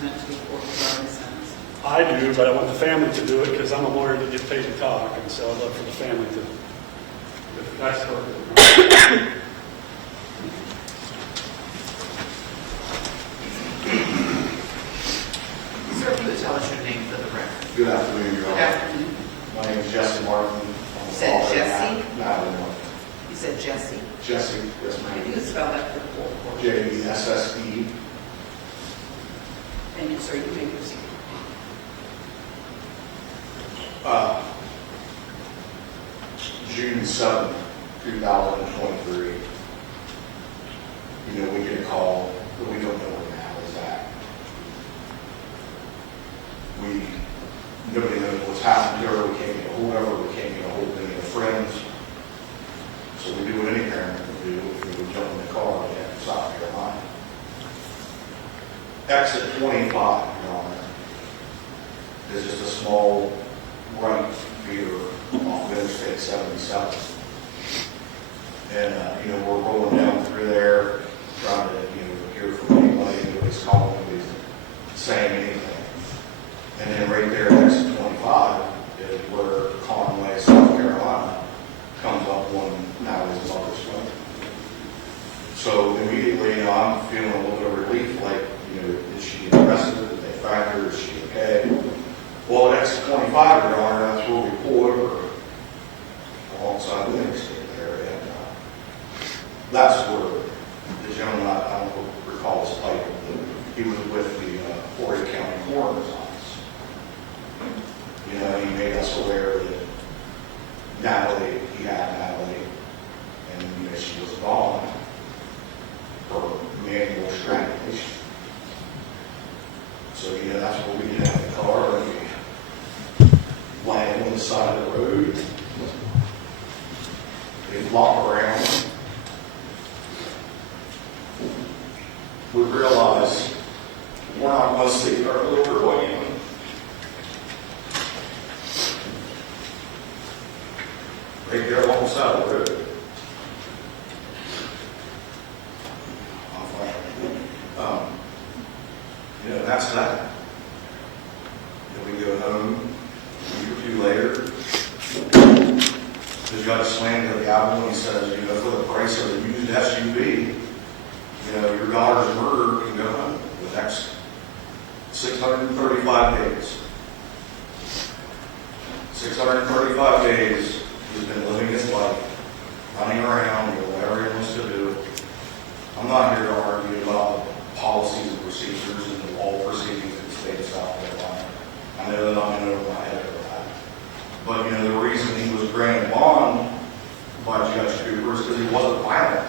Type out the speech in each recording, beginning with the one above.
present to the court regarding the sentence? I do, but I want the family to do it because I'm a lawyer that gets paid to talk, and so I'd love for the family to. That's perfect. Sir, if you would tell us your name for the record. Good afternoon, Your Good Honor. afternoon. My name is Jesse Martin. I'm You the said father of Jesse? Natalie Martin. You said Jesse. Jesse, yes, If you ma'am. could spell that for the court. Jesse. And you, sir, you may proceed. June 7th, 2023. You know, we get a call, but we don't know where Nat is at. Nobody knows what's happened to her. We can't get a hold of her. We can't get a hold of any of her friends. So we do what any parent would do. We jump in the car and head to South Carolina. Exit 25, Your Honor, is just a small right veer off Interstate 77. And, you know, we're rolling down through there, trying to, hear from anybody, nobody's calling, nobody's saying anything. And then right there at exit 25 is where Conway, South Carolina, comes up on Natalie's mother's phone. So immediately, I'm feeling a little bit of relief, like, did she get arrested? Did they find her? Is she okay? Well, at exit 25, Your Honor, that's where we pull over alongside the interstate there. And that's where the gentleman, I don't recall his title, but he was with the Horry County Coroner's Office. He made us aware that he had Natalie, and, she was gone for manual strangulation. So, that's what we did in the car, and we land on the side of the road. We flop around. We realize we're not going to see our little girl again. Right there along the side of the road. That's that. Then we go home, a week or two later. The judge slammed to the gavel and he says, for the price of a used SUV, your daughter's murderer can go home the next 635 days. 635 days, he's been living his life, running around, whatever he wants to do. I'm not here to argue about policies and procedures and all proceedings in the state of South Carolina. I know that I'm in over my head over that. But, the reason he was granted bond by Judge Cooper is because he wasn't violent.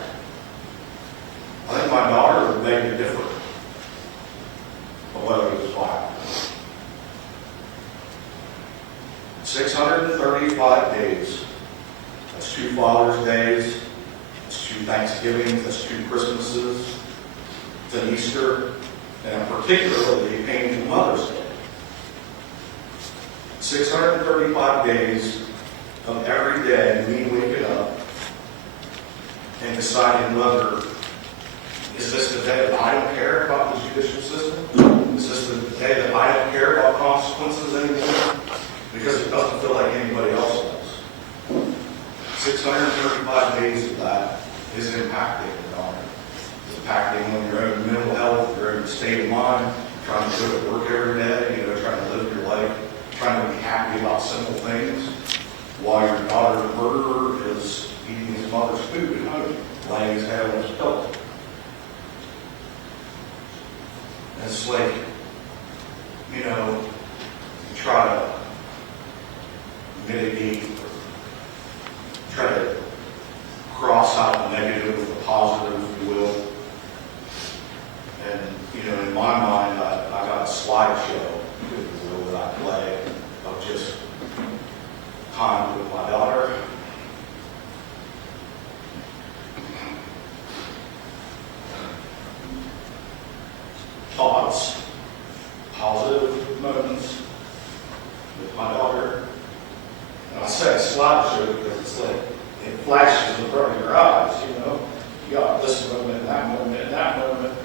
I think my daughter would make it different of whether he was violent. 635 days. That's 2 Father's Days. That's 2 Thanksgivings. That's 2 Christmases. It's an Easter. And a particularly painful Mother's Day. 635 days of every day me waking up and deciding whether is this the day that I don't care about the judicial system? Is this the day that I don't care about consequences anymore? Because it doesn't feel like anybody else does. 635 days of that is impacting your honor. It's impacting on your own mental health, your own state of mind, trying to go to work every day, trying to live your life, trying to be happy about simple things, while your daughter's murderer is eating his mother's food at home, laying his head on his pillow. And it's like, you try to mitigate, try to cross out the negative with the positive, if you will. And, in my mind, I got a slideshow, if you will, that I play of just time with my daughter. Thoughts, positive moments with my daughter. And I say slideshow because it's like it flashes in front of your eyes, You got this moment, and that moment, and that moment.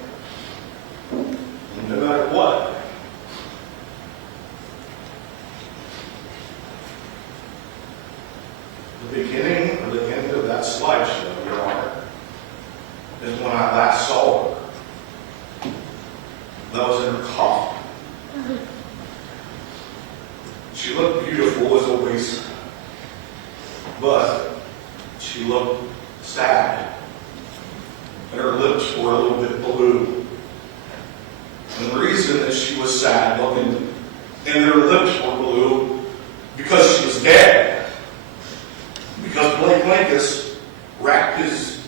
And no matter what, that was in her coffin. She looked beautiful as always, but she looked sad, and her lips were a little bit blue. And the reason that she was sad looking and her lips were blue, because she was dead. Because Blake Linkous wrapped his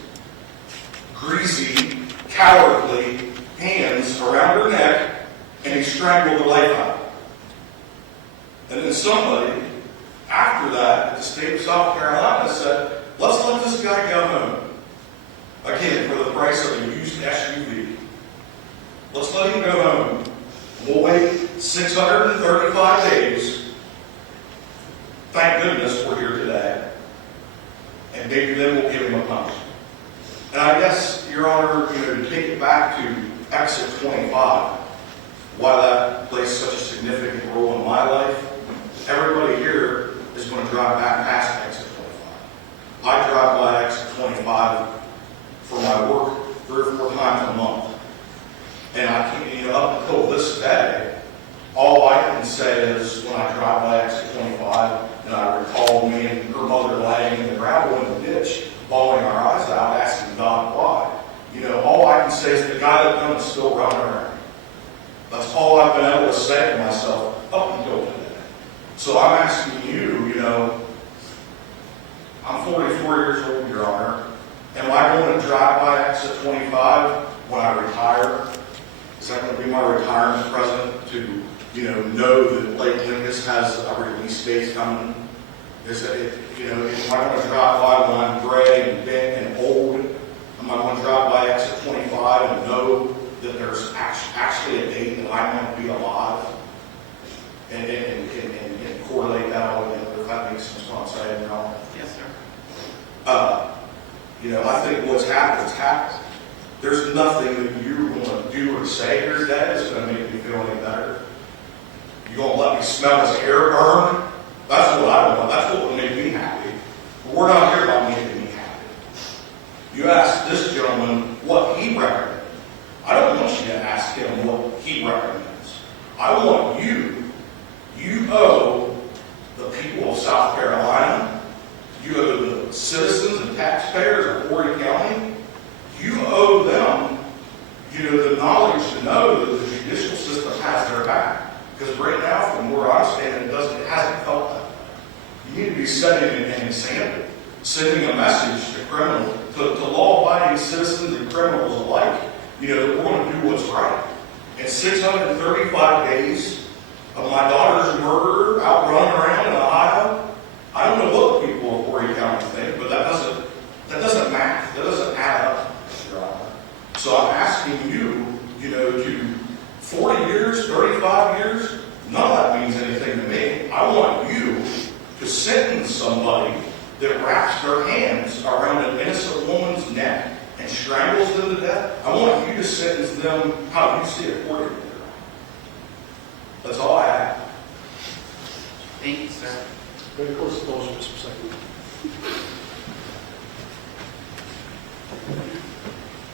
greasy, cowardly hands around her neck and he strangled the life out of her. And then somebody, after that, at the state of South Carolina said, let's let this guy go home. Again, for the price of a used SUV. Let's let him go home. We'll wait 635 days. Thank goodness we're here today. And maybe then we'll give him a punishment. And I guess, Your Honor, to take it back to exit 25, why that plays such a significant role in my life, everybody here is going to drive back past exit 25. I drive by exit 25 for my work 3 or 4 times a month. And I can't, up until this day, all I can say is when I drive by exit 25 and I recall me and her mother laying in the gravel in the ditch, bawling our eyes out, asking God why. All I can say is the guy that done is still running around. That's all I've been able to say to myself up until today. So I'm asking you, I'm 44 years old, Your Honor. Am I going to drive by exit 25 when I retire? Is that going to be my retirement present to, know that Blake Linkous has a release date coming? Is it, am I going to drive by when I'm gray and bent and old? Am I going to drive by exit 25 and know that there's actually a date that I might be alive? And correlate that all together, if that makes sense what I'm saying, you know? Yes, sir. I think what's happened is happened. There's nothing that you're going to do or say here today that's going to make me feel any better. You're going to let me smell his hair burn? That's what I want. That's what will make me happy. But we're not here about making me happy. You asked this gentleman what he recommended. I don't want you to ask him what he recommends. I want you owe the people of South Carolina, you owe the citizens and taxpayers of Horry County, you owe them, the knowledge to know that the judicial system has their back. Because right now, from where I'm standing, it hasn't felt that way. You need to be setting an example, sending a message to criminals, to law-abiding citizens and criminals alike, that we're going to do what's right. In 635 days of my daughter's murderer out running around in Ohio, I don't know what people of Horry County think, but that doesn't matter. That doesn't add up, Your Honor. So I'm asking you, to 40 years, 35 years, none of that means anything to me. I want you to sentence somebody that wraps their hands around an innocent woman's neck and strangles them to death. I want you to sentence them how you see it for you. That's all I have. Thank you, sir. Very close to closure just for a second.